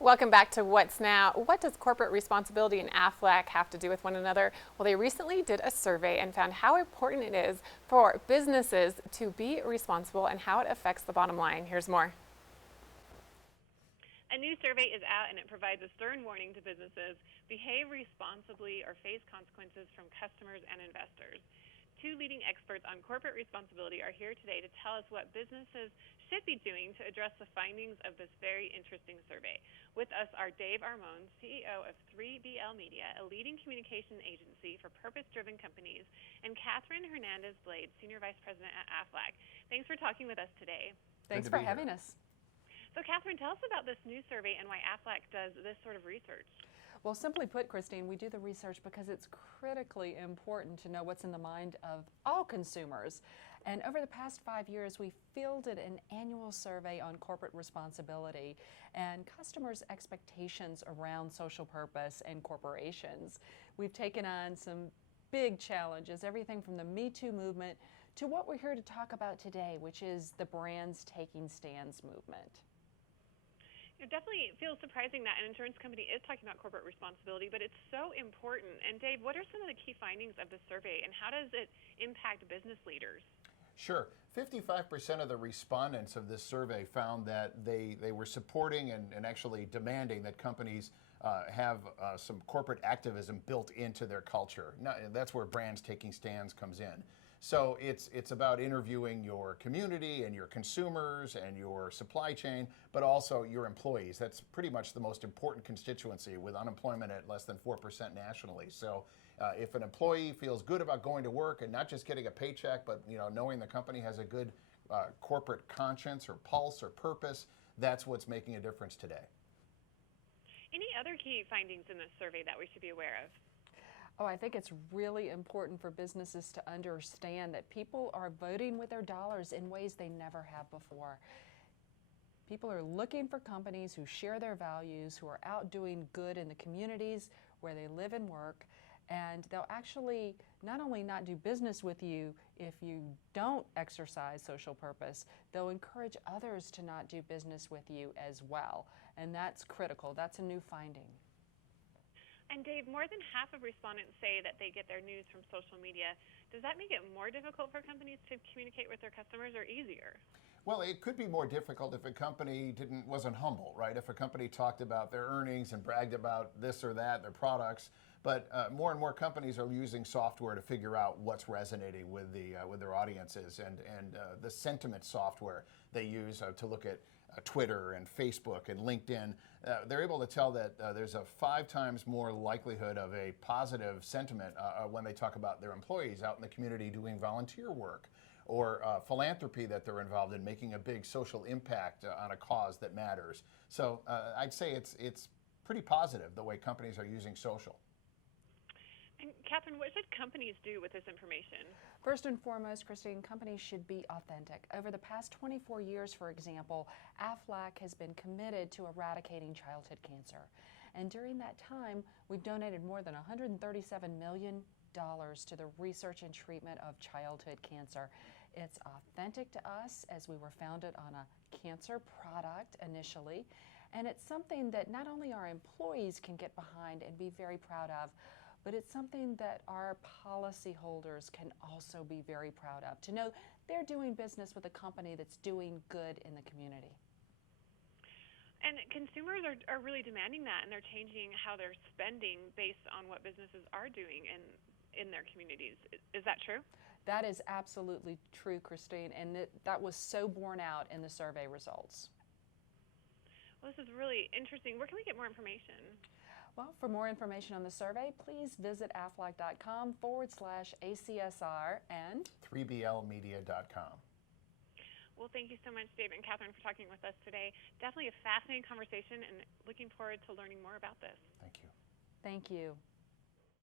Welcome back to What's Now. What does corporate responsibility and Aflac have to do with one another? Well, they recently did a survey and found how important it is for businesses to be responsible and how it affects the bottom line. Here's more. A new survey is out and it provides a stern warning to businesses: behave responsibly or face consequences from customers and investors. Two leading experts on corporate responsibility are here today to tell us what businesses should be doing to address the findings of this very interesting survey. With us are Dave Armon, CEO of 3BL Media, a leading communication agency for purpose-driven companies, and Catherine Hernandez-Blades, Senior Vice President at Aflac. Thanks for talking with us today. Thanks for having us. So Catherine, tell us about this new survey and why Aflac does this sort of research. Well, simply put, Christine, we do the research because it's critically important to know what's in the mind of all consumers. And over the past 5 years, we fielded an annual survey on corporate responsibility and customers' expectations around social purpose and corporations. We've taken on some big challenges, everything from the Me Too movement to what we're here to talk about today, which is the Brands Taking Stands movement. It definitely feels surprising that an insurance company is talking about corporate responsibility, but it's so important. And Dave, what are some of the key findings of the survey, and how does it impact business leaders? Sure. 55% of the respondents of this survey found that they were supporting and actually demanding that companies have some corporate activism built into their culture. Now, that's where Brands Taking Stands comes in. So it's about interviewing your community and your consumers and your supply chain, but also your employees. That's pretty much the most important constituency, with unemployment at less than 4% nationally. So if an employee feels good about going to work and not just getting a paycheck, but knowing the company has a good corporate conscience or pulse or purpose, that's what's making a difference today. Any other key findings in this survey that we should be aware of? Oh, I think it's really important for businesses to understand that people are voting with their dollars in ways they never have before. People are looking for companies who share their values, who are out doing good in the communities where they live and work, and they'll actually not only not do business with you if you don't exercise social purpose, they'll encourage others to not do business with you as well. And that's critical. That's a new finding. And Dave, more than half of respondents say that they get their news from social media. Does that make it more difficult for companies to communicate with their customers, or easier? Well, it could be more difficult if a company wasn't humble, right? If a company talked about their earnings and bragged about this or that, their products. But more and more companies are using software to figure out what's resonating with their audiences, and the sentiment software they use to look at Twitter and Facebook and LinkedIn. They're able to tell that there's a 5 times more likelihood of a positive sentiment when they talk about their employees out in the community doing volunteer work, or philanthropy that they're involved in, making a big social impact on a cause that matters. So I'd say it's pretty positive the way companies are using social. And Catherine, what should companies do with this information? First and foremost, Christine, companies should be authentic. Over the past 24 years, for example, Aflac has been committed to eradicating childhood cancer. And during that time, we've donated more than $137 million to the research and treatment of childhood cancer. It's authentic to us, as we were founded on a cancer product initially, and it's something that not only our employees can get behind and be very proud of, but it's something that our policyholders can also be very proud of, to know they're doing business with a company that's doing good in the community. And consumers are really demanding that, and they're changing how they're spending based on what businesses are doing in their communities. Is that true? That is absolutely true, Christine, and that was so borne out in the survey results. Well, this is really interesting. Where can we get more information? Well, for more information on the survey, please visit aflac.com/ACSR and 3blmedia.com. Well, thank you so much, Dave and Catherine, for talking with us today. Definitely a fascinating conversation, and looking forward to learning more about this. Thank you. Thank you.